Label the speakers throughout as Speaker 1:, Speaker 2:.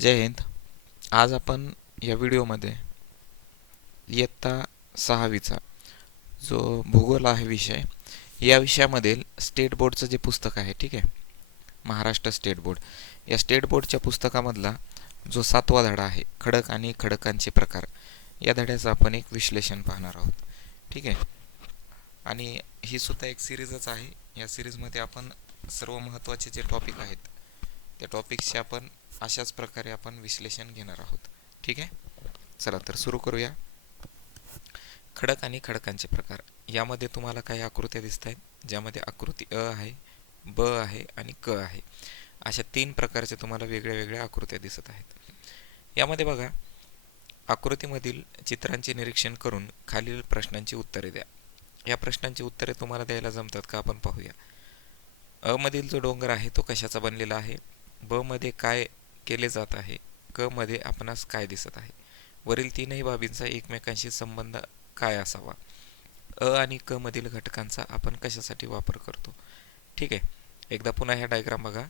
Speaker 1: जय हिंद. आज आपण या व्हिडिओमध्ये इयत्ता सहावीचा जो भूगोल आहे विषय या विषयामधील स्टेट बोर्डचं जे पुस्तक आहे ठीक आहे महाराष्ट्र स्टेट बोर्ड. या स्टेट बोर्डच्या पुस्तकामधला जो सातवा धडा आहे खडक आणि खडकांचे प्रकार या धड्याचं आपण एक विश्लेषण पाहणार आहोत ठीक आहे. आणि ही सुद्धा एक सिरीजच आहे. या सिरीजमध्ये आपण सर्व महत्त्वाचे जे टॉपिक आहेत त्या टॉपिक्सचे आपण अशाच प्रकारे आपण विश्लेषण घेणार आहोत. ठीक आहे? चला तर सुरू करूया. खडक आणि खडकांचे प्रकार. यामध्ये तुम्हाला काही आकृत्या दिसत आहेत ज्यामध्ये आकृती अ आहे ब आहे आणि क आहे. अशा तीन प्रकारच्या तुम्हाला वेगळ्या वेगळ्या आकृत्या दिसत आहेत. यामध्ये बघा आकृतीमधील चित्रांचे निरीक्षण करून खालील प्रश्नांची उत्तरे द्या. या प्रश्नांची उत्तरे तुम्हाला द्यायला जमतात का आपण पाहूया. अ मधील जो डोंगर आहे तो कशाचा बनलेला आहे? ब मध्ये काय केले जात आहे. क मध्ये आपणास काय दिसत आहे? वरील तीनही बाबींचा एकमेकांशी संबंध काय असावा? अ आणि क मधील घटकांचा आपण कशासाठी वापर करतो? ठीक आहे. एकदा पुन्हा ह्या डायग्राम बघा.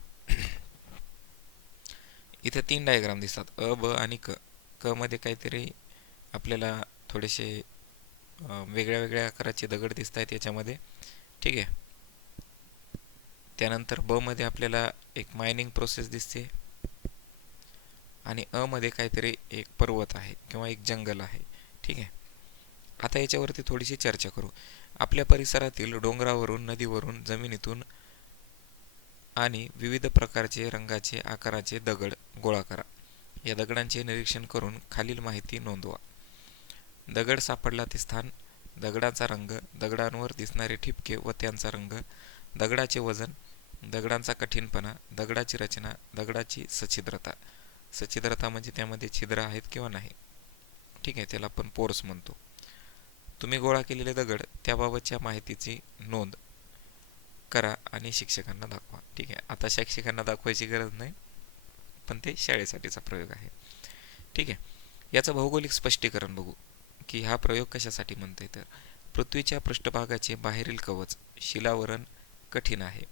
Speaker 1: इथे तीन डायग्राम दिसतात. अ ब आणि क. क मध्ये काहीतरी आपल्याला थोडेसे वेगळ्या वेगळ्या आकाराचे दगड दिसत आहेत याच्यामध्ये. ठीक आहे. त्यानंतर ब मध्ये आपल्याला एक मायनिंग प्रोसेस दिसते. आणि अमध्ये काहीतरी एक पर्वत आहे किंवा एक जंगल आहे. ठीक आहे? आता याच्यावरती थोडीशी चर्चा करू. आपल्या परिसरातील डोंगरावरून नदीवरून जमिनीतून आणि विविध प्रकारचे रंगाचे आकाराचे दगड गोळा करा. या दगडांचे निरीक्षण करून खालील माहिती नोंदवा. दगड सापडला ते स्थान दगडाचा रंग दगडांवर दिसणारे ठिपके व त्यांचा रंग दगडाचे वजन दगडांचा कठीणपणा दगडाची रचना दगडाची सच्छिद्रता. सच्छिद्रता म्हणजे त्यामध्ये छिद्र आहेत किंवा नाही? ठीक आहे त्याला आपण पोर्स म्हणतो. तुम्ही गोळा केलेले दगड त्याबाबतच्या माहितीची नोंद करा आणि शिक्षकांना दाखवा. ठीक आहे आता शिक्षकांना दाखवायची गरज नाही पण ते शाळेसाठीचा प्रयोग आहे. ठीक आहे याचं भौगोलिक स्पष्टीकरण बघू की हा प्रयोग कशासाठी म्हणते तर पृथ्वीच्या पृष्ठभागाचे बाहेरील कवच शिलावरण कठीण आहे.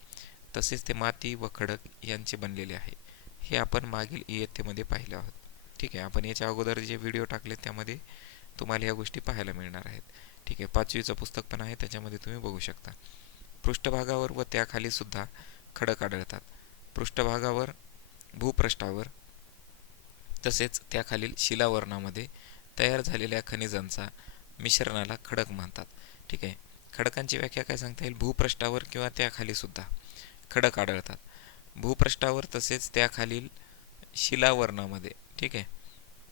Speaker 1: तसेच ते माती व खडक यांचे बनलेले आहे. हे आपण मागील इयत्तेमध्ये पाहिलं आहोत. ठीक आहे आपण याच्या अगोदर जे व्हिडिओ टाकले त्यामध्ये तुम्हाला ह्या गोष्टी पाहायला मिळणार आहेत. ठीक आहे पाचवीचं पुस्तक पण आहे त्याच्यामध्ये तुम्ही बघू शकता. पृष्ठभागावर व त्याखाली सुद्धा खडक आढळतात. पृष्ठभागावर भूपृष्ठावर तसेच त्याखालील शिलावरणामध्ये तयार झालेल्या खनिजांचा मिश्रणाला खडक म्हणतात. ठीक आहे खडकांची व्याख्या काय सांगता येईल? भूपृष्ठावर किंवा त्याखाली सुद्धा खडक आढळतात. भूपृष्ठावर तसेच त्याखालील शिलावरणामध्ये ठीक आहे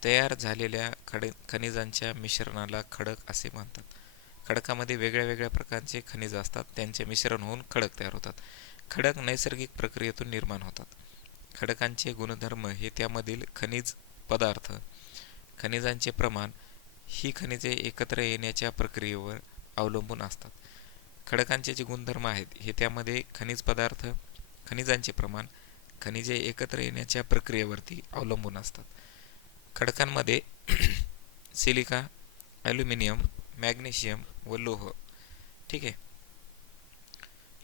Speaker 1: तयार झालेल्या खड खनिजांच्या मिश्रणाला खडक असे म्हणतात. खडकामध्ये वेगळ्या वेगळ्या प्रकारचे खनिज असतात त्यांचे मिश्रण होऊन खडक तयार होतात. खडक नैसर्गिक प्रक्रियेतून निर्माण होतात. खडकांचे गुणधर्म हे त्यामधील खनिज पदार्थ खनिजांचे प्रमाण ही खनिजे एकत्र येण्याच्या प्रक्रियेवर अवलंबून असतात. खडकांचे जे गुणधर्म आहेत हे त्यामध्ये खनिज पदार्थ खनिजांचे प्रमाण खनिजे एकत्र येण्याच्या प्रक्रियेवरती अवलंबून असतात. खडकांमध्ये सिलिका ॲल्युमिनियम मॅग्नेशियम व लोह. ठीक आहे?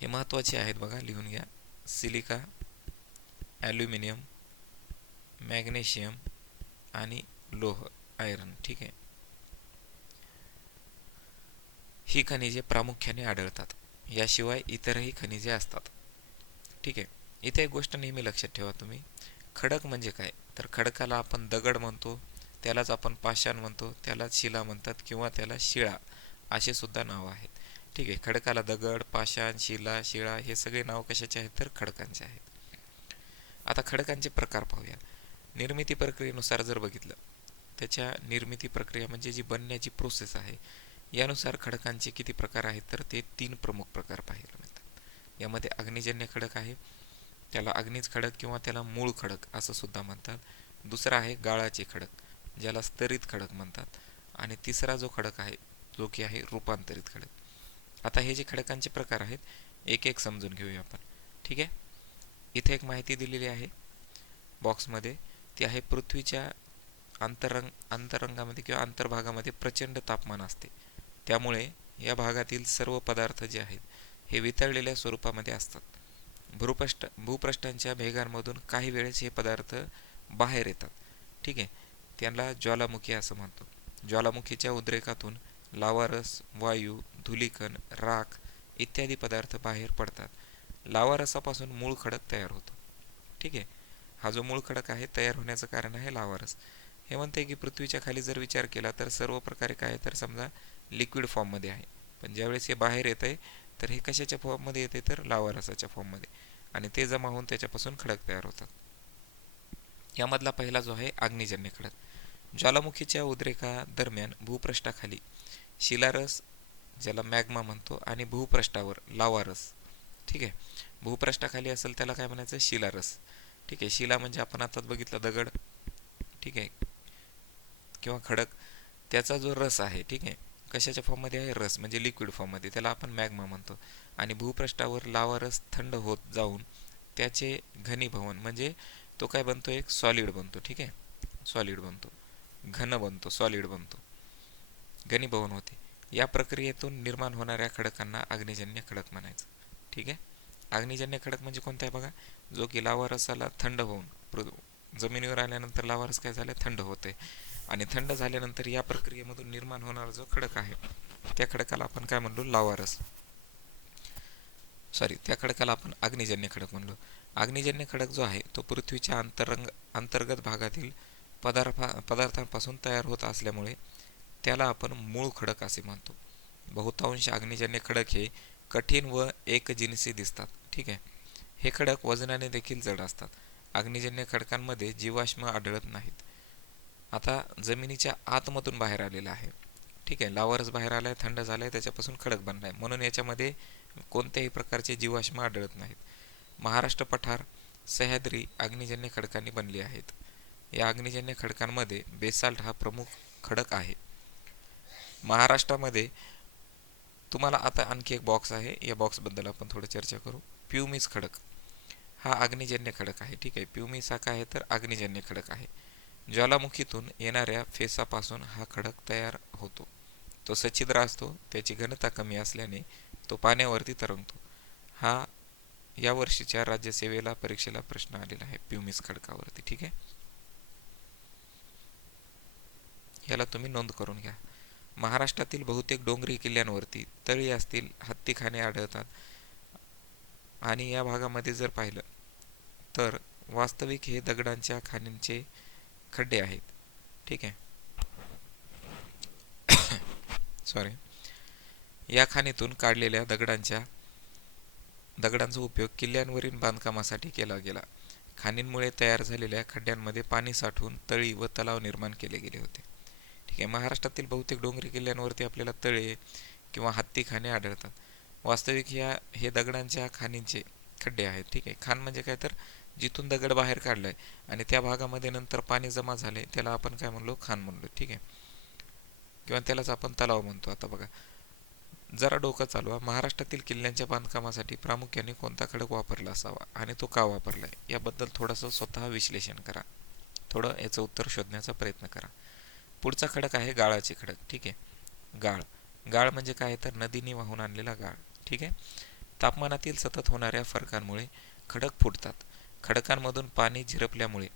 Speaker 1: हे महत्त्वाचे आहेत बघा लिहून घ्या. सिलिका ॲल्युमिनियम मॅग्नेशियम आणि लोह आयरन. ठीक आहे? ही खनिजे प्रामुख्याने आढळतात. याशिवाय इतरही खनिजे असतात. ठीक आहे. इथे एक गोष्ट नेहमी लक्षात ठेवा तुम्ही. खडक म्हणजे काय? तर खडकाला आपण दगड म्हणतो त्यालाच आपण पाषाण म्हणतो त्यालाच शिला म्हणतात किंवा त्याला शिळा असे सुद्धा नावं आहेत. ठीक आहे. खडकाला दगड पाषाण शिला शिळा हे सगळे नाव कशाचे आहेत? तर खडकांचे आहेत. आता खडकांचे प्रकार पाहूया. निर्मिती प्रक्रियेनुसार जर बघितलं त्याच्या निर्मिती प्रक्रिया म्हणजे जी बनण्याची प्रोसेस आहे यानुसार खडकांचे किती प्रकार आहेत? तर ते तीन प्रमुख प्रकार पाहिले यामध्ये अग्निजन्य खडक आहे. त्याला अग्निज खडक किंवा त्याला मूळ खडक असं सुद्धा म्हणतात. दुसरा आहे गाळाचे खडक ज्याला स्तरित खडक म्हणतात. आणि तिसरा जो खडक आहे जो की आहे रूपांतरित खडक. आता हे जे खडकांचे प्रकार आहेत एक एक समजून घेऊया आपण. ठीक आहे? इथे एक माहिती दिलेली आहे बॉक्समध्ये. ती आहे पृथ्वीच्या अंतरंग अंतरंगामध्ये किंवा अंतर्भागामध्ये प्रचंड तापमान असते. त्यामुळे या भागातील सर्व पदार्थ जे आहेत हे वितळलेल्या स्वरूपामध्ये असतात. भूपृष्ठ भूपृष्ठांच्या भेगांमधून काही वेळेस हे पदार्थ बाहेर येतात. ठीक आहे? त्यांना ज्वालामुखी असं म्हणतो. ज्वालामुखीच्या उद्रेकातून लावारस वायू धुलीकण राख इत्यादी पदार्थ बाहेर पडतात. लावारसापासून मूळ खडक तयार होतो. ठीक आहे? हा जो मूळ खडक आहे तयार होण्याचं कारण आहे लावारस हे म्हणते की पृथ्वीच्या खाली जर विचार केला तर सर्व प्रकारे काय तर समजा लिक्विड फॉर्ममध्ये आहे. पण ज्यावेळेस हे बाहेर येत आहे तर हे कशाच्या फॉर्ममध्ये येते तर? लावारसाच्या फॉर्ममध्ये आणि ते जमा होऊन त्याच्यापासून खडक तयार होतात. यामधला पहिला जो आहे अग्निजन्य खडक. ज्वालामुखीच्या उद्रेकादरम्यान भूपृष्ठाखाली शिलारस ज्याला मॅग्मा म्हणतो आणि भूपृष्ठावर लावारस ठीक आहे? भूपृष्ठाखाली असेल त्याला काय म्हणायचं? शिलारस. ठीक आहे? शिला म्हणजे आपण आताच बघितलं दगड. ठीक आहे? किंवा खडक. त्याचा जो रस आहे ठीक आहे कशाच्या फॉर्ममध्ये आहे? रस म्हणजे लिक्विड फॉर्ममध्ये त्याला आपण मॅग्मा म्हणतो. आणि भूपृष्ठावर लावा रस थंड होत जाऊन त्याचे घनीभवन म्हणजे तो काय बनतो? एक सॉलिड बनतो ठीक आहे? सॉलिड बनतो. घन बनतो सॉलिड बनतो. घनीभवन होते. या प्रक्रियेतून निर्माण होणाऱ्या खडकांना अग्निजन्य खडक म्हणायचं. ठीक आहे? अग्निजन्य खडक म्हणजे कोणता आहे बघा? जो की लावा रसाला थंड होऊन जमिनीवर आल्यानंतर लावा रस काय झालं? थंड होते आणि थंड झाल्यानंतर या प्रक्रियेमधून निर्माण होणारा जो खडक आहे त्या खडकाला आपण काय म्हणलो? लावारस. सॉरी त्या खडकाला आपण अग्निजन्य खडक म्हणलो. अग्निजन्य खडक जो आहे तो पृथ्वीच्या अंतरंग अंतर्गत भागातील पदार्था पदार्थांपासून तयार होत असल्यामुळे त्याला आपण मूळ खडक असे म्हणतो. बहुतांश अग्निजन्य खडक हे कठीण व एकजिनसी दिसतात. ठीक आहे? हे खडक वजनाने देखील जड असतात. अग्निजन्य खडकांमध्ये जीवाश्म आढळत नाहीत. आता जमिनीच्या आतमधून बाहेर आलेला आहे. ठीक आहे लावरच बाहेर आलाय थंड झालाय त्याच्यापासून खडक बनलाय. म्हणून याच्यामध्ये कोणत्याही प्रकारचे जीवाश्म आढळत नाहीत. महाराष्ट्र पठार सह्याद्री अग्निजन्य खडकांनी बनली आहेत. या अग्निजन्य खडकांमध्ये बेसाल्ट हा प्रमुख खडक आहे. महाराष्ट्रामध्ये तुम्हाला आता आणखी एक बॉक्स आहे. या बॉक्सबद्दल आपण थोडं चर्चा करू. प्युमिस खडक हा अग्निजन्य खडक आहे. ठीक आहे प्युमिस हा काय आहे तर अग्निजन्य खडक आहे. ज्वालामुखीतून येणाऱ्या फेसापासून हा खडक तयार होतो. तो सच्छिद्र असतो त्याची घनता कमी असल्याने तो पाण्यावरती तरंगतो. हा या वर्षीच्या राज्यसेवेला परीक्षेला प्रश्न आलेला आहे. प्युमिस खडकावरती ठीक आहे? याला तुम्ही नोंद करून घ्या. महाराष्ट्रातील बहुतेक डोंगरी किल्ल्यांवरती तळी असतील हत्तीखाने आढळतात. आणि या भागामध्ये जर पाहिलं तर वास्तविक हे दगडांच्या खाणींचे खड्डे आहेत. ठीक आहे. सॉरी या खाणीतून काढलेल्या दगडांच्या दगडांचा उपयोग किल्ल्यांवरील बांधकामासाठी केला गेला. खाणींमुळे तयार झालेल्या खड्ड्यांमध्ये पाणी साठवून तळी व तलाव निर्माण केले गेले होते. ठीक आहे. महाराष्ट्रातील बहुतेक डोंगरी किल्ल्यांवरती आपल्याला तळे किंवा हत्तीखाने आढळतात. वास्तविक ह्या हे दगडांच्या खाणींचे खड्डे आहेत. ठीक आहे. खाण म्हणजे काय तर जिथून दगड बाहेर काढलाय आणि त्या भागामध्ये नंतर पाणी जमा झाले त्याला आपण काय म्हणलो? खान म्हणलो. ठीक आहे? किंवा त्यालाच आपण तलाव म्हणतो. आता बघा जरा डोकं चालवा. महाराष्ट्रातील किल्ल्यांच्या बांधकामासाठी प्रामुख्याने कोणता खडक वापरला असावा आणि तो का वापरला आहे याबद्दल थोडंसं स्वतः विश्लेषण करा. थोडं याचं उत्तर शोधण्याचा प्रयत्न करा. पुढचा खडक आहे गाळाचे खडक. ठीक आहे? गाळ. गाळ म्हणजे काय? तर नदीने वाहून आणलेला गाळ. ठीक आहे? तापमानातील सतत होणाऱ्या फरकांमुळे खडक फुटतात. खडकांमधून पाणी झिरपल्यामुळे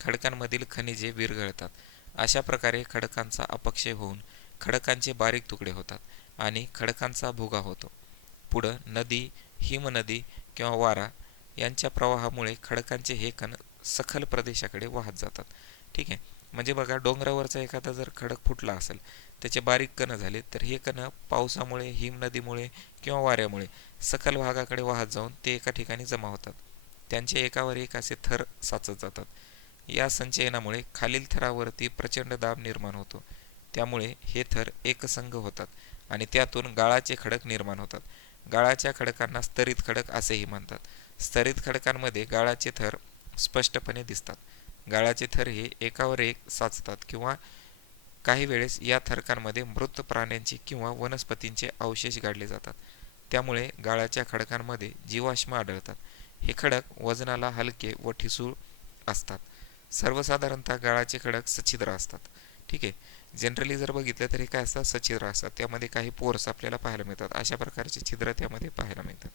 Speaker 1: खडकांमधील खनिजे विरघळतात. अशा प्रकारे खडकांचा अपक्षय होऊन खडकांचे बारीक तुकडे होतात आणि खडकांचा भुगा होतो. पुढं नदी हिमनदी किंवा वारा यांच्या प्रवाहामुळे खडकांचे हे कण सखल प्रदेशाकडे वाहत जातात. ठीक आहे? म्हणजे बघा डोंगरावरचा एखादा जर खडक फुटला असेल त्याचे बारीक कण झाले तर हे कण पावसामुळे हिमनदीमुळे किंवा वाऱ्यामुळे सखल भागाकडे वाहत जाऊन ते एका ठिकाणी जमा होतात. त्यांचे एकावर एक असे थर साचत जातात. या संचयनामुळे खालील थरावरती प्रचंड दाब निर्माण होतो. त्यामुळे हे थर एकसंघ होतात आणि त्यातून गाळाचे खडक निर्माण होतात. गाळाच्या खडकांना स्तरित खडक असेही म्हणतात. स्तरित खडकांमध्ये गाळाचे थर स्पष्टपणे दिसतात. गाळाचे थर हे एकावर एक साचतात किंवा काही वेळेस या थरकांमध्ये मृत प्राण्यांचे किंवा वनस्पतींचे अवशेष गाडले जातात. त्यामुळे गाळाच्या खडकांमध्ये जीवाश्म आढळतात. हे खडक वजनाला हलके व ठिसूळ असतात. सर्वसाधारणतः गाळाचे खडक सच्छिद्र असतात. ठीक आहे? जनरली जर बघितलं तर हे काय असतात? सच्छिद्र असतात. त्यामध्ये काही पोर्स आपल्याला पाहायला मिळतात. अशा प्रकारचे छिद्र त्यामध्ये पाहायला मिळतात.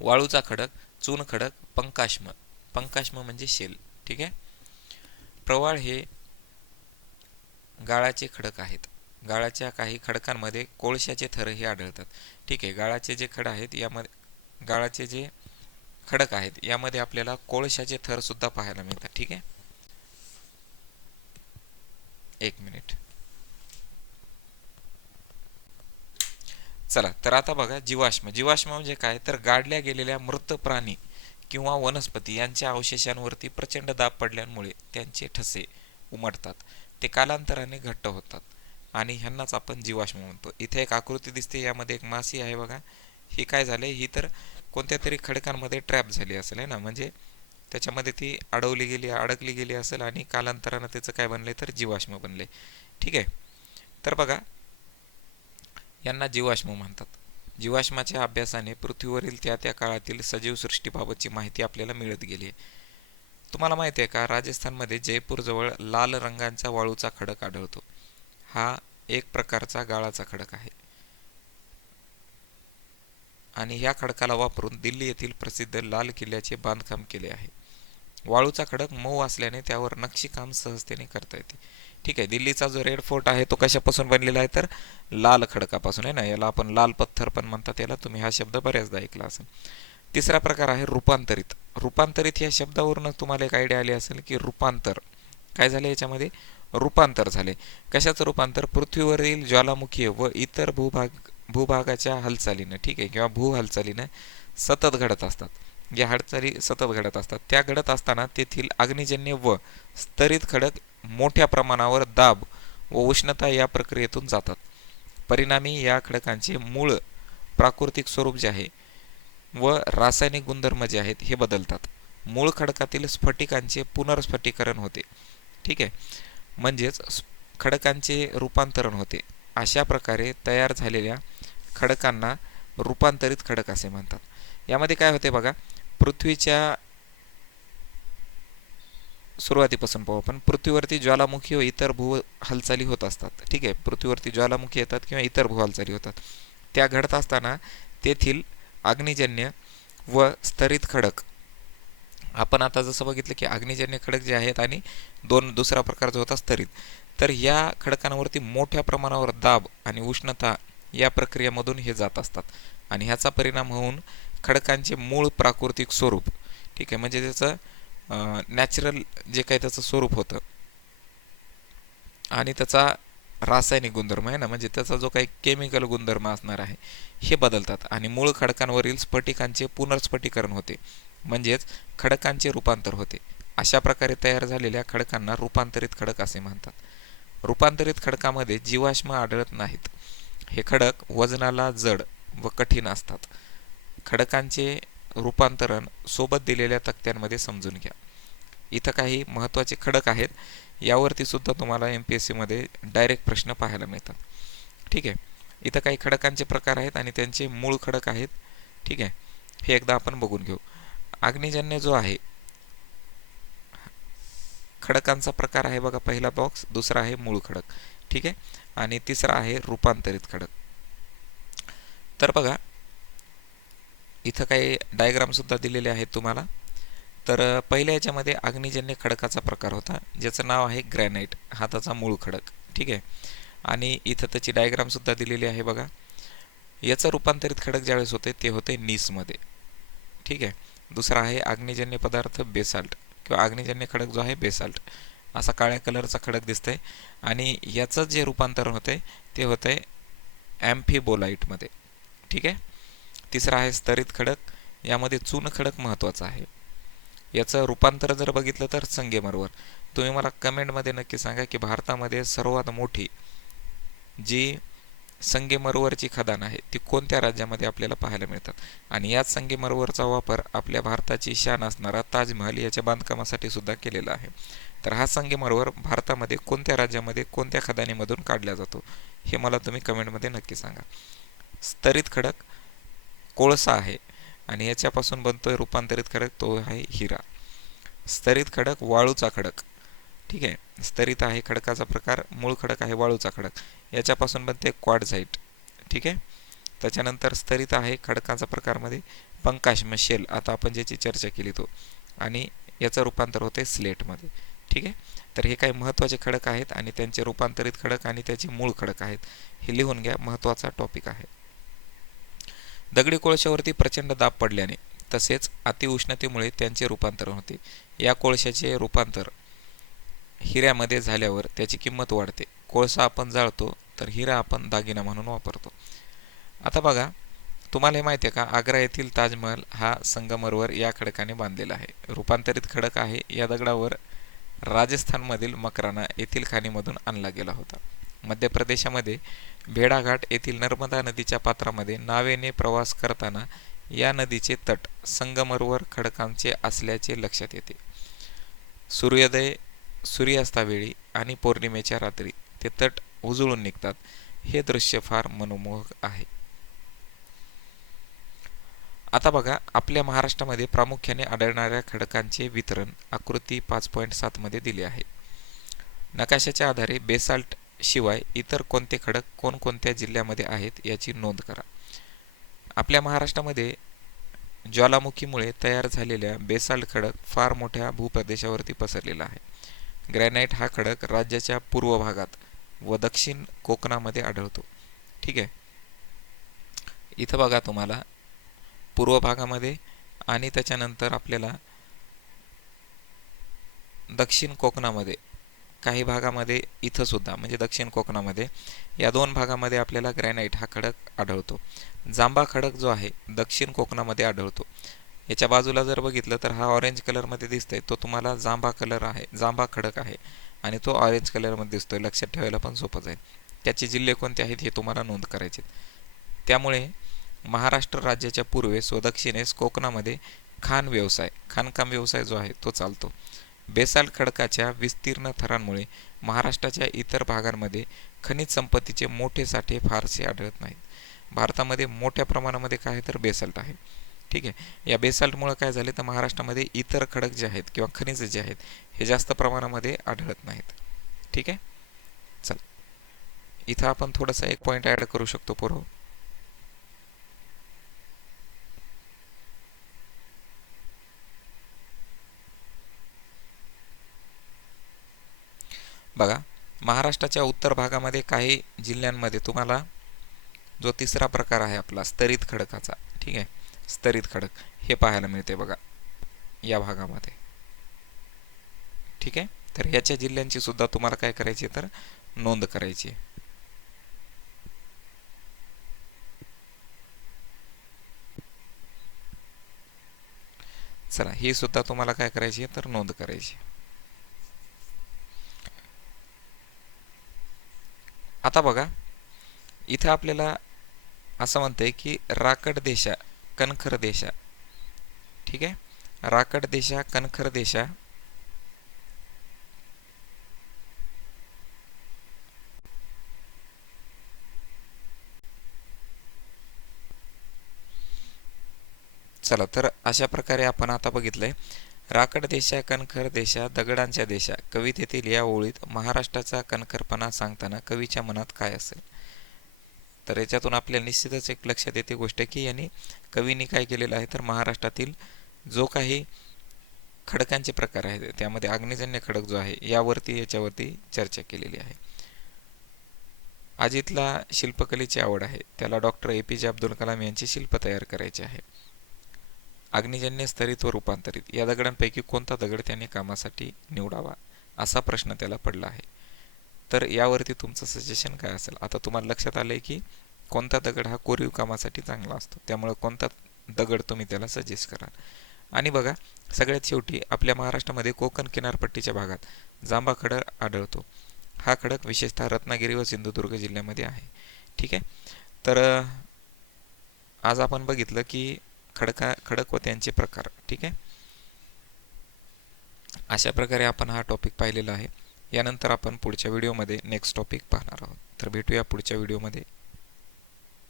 Speaker 1: वाळूचा खडक चून खडक पंकाश्म. पंकाश्म म्हणजे शेल. ठीक आहे? प्रवाळ हे गाळाचे खडक आहेत. गाळाच्या काही खडकांमध्ये कोळशाचे थरही आढळतात. ठीक आहे? गाळाचे जे खड आहेत यामध्ये गाळाचे जे खडक आहेत यामध्ये आपल्याला कोळशाचे थर सुद्धा पाहायला मिळतात. ठीक आहे? एक मिनिट. चला तर आता बघा जीवाश्म. जीवाश्म म्हणजे काय? तर गाडल्या गेलेल्या मृत प्राणी किंवा वनस्पती यांच्या अवशेषांवरती प्रचंड दाब पडल्यामुळे त्यांचे ठसे उमटतात. ते कालांतराने घट्ट होतात. आणि ह्यांनाच आपण जीवाश्म म्हणतो. इथे एक आकृती दिसते यामध्ये एक मासी आहे बघा. ही काय झाले ही तर कोणत्या तरी खडकांमध्ये ट्रॅप झाली असेल आहे ना? म्हणजे त्याच्यामध्ये ती अडवली गेली अडकली गेली असेल आणि कालांतरानं त्याचं काय बनले तर जीवाश्म बनले ठीक आहे? तर बघा यांना जीवाश्म म्हणतात. जीवाश्माच्या अभ्यासाने पृथ्वीवरील त्या त्या काळातील सजीव सृष्टीबाबतची माहिती आपल्याला मिळत गेली आहे. तुम्हाला माहिती आहे का? राजस्थानमध्ये जयपूरजवळ लाल रंगांचा वाळूचा खडक आढळतो. हा एक प्रकारचा गाळाचा खडक आहे. आणि ह्या खडकाला वापरून दिल्ली येथील प्रसिद्ध लाल किल्ल्याचे बांधकाम केले आहे. वाळूचा खडक मऊ असल्याने त्यावर नक्षीकाम सहजतेने करता येते. ठीक आहे दिल्लीचा जो रेड फोर्ट आहे तो कशापासून बनलेला आहे तर लाल खडकापासून आहे ना याला आपण लाल पत्थर पण म्हणतात याला तुम्ही हा शब्द बऱ्याचदा ऐकला असेल. तिसरा प्रकार आहे रूपांतरित. रूपांतरित या शब्दावरून तुम्हाला एक आयडिया आली असेल की रूपांतर. काय झाले याच्यामध्ये? रूपांतर झाले. कशाचं रूपांतर? पृथ्वीवरील ज्वालामुखी व इतर भूभाग भूभागाच्या हालचालीनं ठीक आहे किंवा भू हालचालीनं सतत घडत असतात. या हालचाली सतत घडत असतात त्या घडत असताना तेथील अग्निजन्य व स्तरित खडक मोठ्या प्रमाणावर दाब व उष्णता या प्रक्रियेतून जातात. परिणामी या खडकांचे मूळ प्राकृतिक स्वरूप जे आहे व रासायनिक गुणधर्म जे आहेत हे बदलतात. मूळ खडकातील स्फटिकांचे पुनर्स्फटिकरण होते. ठीक आहे? म्हणजेच खडकांचे रूपांतरण होते. अशा प्रकारे तयार झालेल्या खडकांना रूपांतरित खडक असे म्हणतात. यामध्ये काय होते बघा पृथ्वीच्या सुरुवातीपासून पाहू आपण. पृथ्वीवरती ज्वालामुखी व इतर भू हालचाली होत असतात. ठीक आहे? पृथ्वीवरती ज्वालामुखी येतात किंवा इतर भू हालचाली होतात. त्या घडत असताना तेथील अग्निजन्य व स्तरित खडक. आपण आता जसं बघितलं की अग्निजन्य खडक जे आहेत आणि दोन दुसरा प्रकार जो होता स्तरित तर या खडकांवरती मोठ्या प्रमाणावर दाब आणि उष्णता या प्रक्रियेमधून हे जात असतात. आणि ह्याचा परिणाम होऊन खडकांचे मूळ प्राकृतिक स्वरूप ठीक आहे म्हणजे त्याचं नॅचरल जे काही त्याचं स्वरूप होतं आणि त्याचा रासायनिक गुणधर्म आहे ना म्हणजे त्याचा जो काही केमिकल गुणधर्म असणार आहे हे बदलतात. आणि मूळ खडकांवरील स्फटिकांचे पुनर्स्फटीकरण होते. म्हणजेच खडकांचे रूपांतर होते. अशा प्रकारे तयार झालेल्या खडकांना रूपांतरित खडक असे म्हणतात. रूपांतरित खडकामध्ये जीवाश्म आढळत नाहीत. हे खडक वजनाला जड व कठीण असतात. खडकांचे रूपांतरण सोबत दिलेल्या तक्त्यांमध्ये समजून घ्या. इथं काही महत्त्वाचे खडक आहेत यावरती सुद्धा तुम्हाला एम पी एस सीमध्ये डायरेक्ट प्रश्न पाहायला मिळतात. ठीक आहे? इथं काही खडकांचे प्रकार आहेत आणि त्यांचे मूळ खडक आहेत. ठीक आहे? हे एकदा आपण बघून घेऊ. आग्नेजन्य जो आहे खडकांचा प्रकार आहे बघा पहिला बॉक्स दुसरा आहे मूळ खडक. ठीक आहे? आणि तिसरा आहे रूपांतरित खडक. तर बघा इथं काही डायग्रामसुद्धा दिलेले आहेत तुम्हाला. तर पहिल्या याच्यामध्ये अग्निजन्य खडकाचा प्रकार होता ज्याचं नाव आहे ग्रॅनाइट हा त्याचा मूळ खडक. ठीक आहे? आणि इथं त्याची डायग्रामसुद्धा दिलेली आहे बघा. याचं रूपांतरित खडक ज्यावेळेस होते ते होते नीसमध्ये. ठीक आहे? दुसरा आहे अग्निजन्य पदार्थ बेसाल्ट किंवा अग्निजन्य खडक जो आहे बेसाल्ट असा काळ्या कलरचा खडक दिसतंय. आणि याचं जे रूपांतरण होतंय ते होतंय ॲम्फिबोलाईटमध्ये ठीक आहे? तिसरा आहे स्तरित खडक. यामध्ये चून खडक महत्त्वाचा आहे. याचं रूपांतर जर बघितलं तर संगेमरवर तुम्ही मला कमेंटमध्ये नक्की सांगा की भारतामध्ये सर्वात मोठी जी संगेमरवरची खदान आहे ती कोणत्या राज्यामध्ये आपल्याला पाहायला मिळतात? आणि याच संगेमरवरचा वापर आपल्या भारताची शान असणारा ताजमहल याच्या बांधकामासाठी सुद्धा केलेला आहे. तर हा संगेमरवर भारतामध्ये कोणत्या राज्यामध्ये कोणत्या खदानीमधून काढला जातो हे मला तुम्ही कमेंटमध्ये नक्की सांगा. स्तरित खडक कोळसा आहे आणि याच्यापासून बनतोय रूपांतरित खडक तो आहे हिरा. स्तरित खडक वाळूचा खडक. ठीक आहे? स्तरित आहे खडकाचा प्रकार मूळ खडक आहे वाळूचा खडक. याच्यापासून बनते क्वाडझाईट. ठीक आहे? त्याच्यानंतर स्तरित आहे खडकाचा प्रकारमध्ये पंकाश शेल आता आपण ज्याची चर्चा केली तो. आणि याचं रूपांतर होते स्लेटमध्ये ठीक आहे? तर हे काही महत्त्वाचे खडक आहेत आणि त्यांचे रूपांतरित खडक आणि त्याचे मूळ खडक आहेत. हे लिहून घ्या महत्त्वाचा टॉपिक आहे. दगडी कोळशावरती प्रचंड दाब पडल्याने तसेच अतिउष्णतेमुळे त्यांचे रूपांतर होते. या कोळशाचे रूपांतर हिऱ्यामध्ये झाल्यावर त्याची किंमत वाढते. कोळसा आपण जाळतो तर हिरा आपण दागिना म्हणून वापरतो. आता बघा तुम्हाला हे माहिती आहे का? आग्रा येथील ताजमहल हा संगमरवर या खडकाने बांधलेला आहे. रूपांतरित खडक आहे. या दगडावर राजस्थानमधील मकराना येथील खाणीमधून आणला गेला होता. मध्य प्रदेशामध्ये भेडाघाट येथील नर्मदा नदीच्या पात्रामध्ये नावेने प्रवास करताना या नदीचे तट संगमरवर खडकांचे असल्याचे लक्षात येते. सूर्योदय सूर्यास्तावेळी आणि पौर्णिमेच्या रात्री ते तट उजळून निघतात. हे दृश्य फार मनोमोहक आहे. आता बघा आपल्या महाराष्ट्रामध्ये प्रामुख्याने आढळणाऱ्या खडकांचे वितरण आकृती पाच पॉईंट सातमध्ये दिले आहे. नकाशाच्या आधारे बेसाल्ट शिवाय इतर कोणते खडक कोणकोणत्या जिल्ह्यामध्ये आहेत याची नोंद करा. आपल्या महाराष्ट्रामध्ये ज्वालामुखीमुळे तयार झालेल्या बेसाल्ट खडक फार मोठ्या भूप्रदेशावरती पसरलेला आहे. ग्रॅनाईट हा खडक राज्याच्या पूर्व भागात व दक्षिण कोकणामध्ये आढळतो. ठीक आहे? इथं बघा तुम्हाला. पूर्व भागामध्ये आणि त्याच्यानंतर आपल्याला दक्षिण कोकणामध्ये काही भागामध्ये इथंसुद्धा म्हणजे दक्षिण कोकणामध्ये या दोन भागामध्ये आपल्याला ग्रॅनाईट हा खडक आढळतो. जांबा खडक जो आहे दक्षिण कोकणामध्ये आढळतो. याच्या बाजूला जर बघितलं तर हा ऑरेंज कलरमध्ये दिसतोय. तो तुम्हाला जांभा कलर आहे जांभा खडक आहे आणि तो ऑरेंज कलरमध्ये दिसतोय. लक्षात ठेवायला पण सोपं जाईल. त्याचे जिल्हे कोणते आहेत हे तुम्हाला नोंद करायचे त्यामुळे महाराष्ट्र राज्याच्या पूर्वेस व दक्षिणेस कोकणामध्ये खाण व्यवसाय खाणकाम व्यवसाय जो आहे तो चालतो. बेसाल्ट खडकाच्या विस्तीर्ण थरांमुळे महाराष्ट्राच्या इतर भागांमध्ये खनिज संपत्तीचे मोठे साठे फारसे आढळत नाहीत. भारतामध्ये मोठ्या प्रमाणामध्ये काय तर बेसाल्ट आहे. ठीक आहे. या बेसाल्टमुळं काय झाले तर महाराष्ट्रामध्ये इतर खडक जे आहेत किंवा खनिज जे आहेत हे जास्त प्रमाणामध्ये आढळत नाहीत. ठीक आहे? चल. इथं आपण थोडासा एक पॉईंट ॲड करू शकतो पोरो बघा महाराष्ट्राच्या उत्तर भागामध्ये काही जिल्ह्यांमध्ये तुम्हाला जो तिसरा प्रकार आहे आपला स्तरित खडकाचा. ठीक आहे? स्तरित खडक हे पाहायला मिळते बघा या भागामध्ये. ठीक आहे? तर ह्याच्या जिल्ह्यांची सुद्धा तुम्हाला काय करायची तर नोंद करायची चला ही सुद्धा तुम्हाला काय करायची तर नोंद करायची आता बघा इथं आपल्याला असं म्हणतंय की राकड देशा कणखर देशा. ठीक आहे? राकड देशा कणखर देशा. चला तर अशा प्रकारे आपण आता बघितलंय. राकड देशा कणखर देशा दगडांच्या देशा. कवितेतील या ओळीत महाराष्ट्राचा कणखरपणा सांगताना कवीच्या मनात काय असेल? तर याच्यातून आपल्याला निश्चितच एक लक्षात येते गोष्ट की यांनी कवींनी काय केलेलं आहे तर महाराष्ट्रातील जो काही खडकांचे प्रकार आहेत त्यामध्ये अग्निजन्य खडक जो आहे यावरती याच्यावरती चर्चा केलेली आहे. अजितला शिल्पकलेची आवड आहे. त्याला डॉक्टर ए पी जे अब्दुल कलाम यांचे शिल्प तयार करायचे आहे. अग्निजन्य स्तरित व रूपांतरित या दगडांपैकी कोणता दगड त्याने कामासाठी निवडावा असा प्रश्न त्याला पडला आहे. तर यावरती तुमचं सजेशन काय असेल? आता तुम्हाला लक्षात आलं आहे की कोणता दगड हा कोरीव कामासाठी चांगला असतो. त्यामुळे कोणता दगड तुम्ही त्याला सजेस्ट कराल? आणि बघा सगळ्यात शेवटी आपल्या महाराष्ट्रामध्ये कोकण किनारपट्टीच्या भागात जांबा खडक आढळतो. हा खडक विशेषतः रत्नागिरी व सिंधुदुर्ग जिल्ह्यामध्ये आहे. ठीक आहे? तर आज आपण बघितलं की खडका खडक व त्यांचे प्रकार. ठीक आहे? अशा प्रकारे आपण हा टॉपिक पाहिलेला आहे. यानंतर आपण पुढच्या व्हिडिओमध्ये नेक्स्ट टॉपिक पाहणार आहोत. तर भेटूया पुढच्या व्हिडिओमध्ये.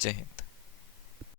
Speaker 1: जय हिंद.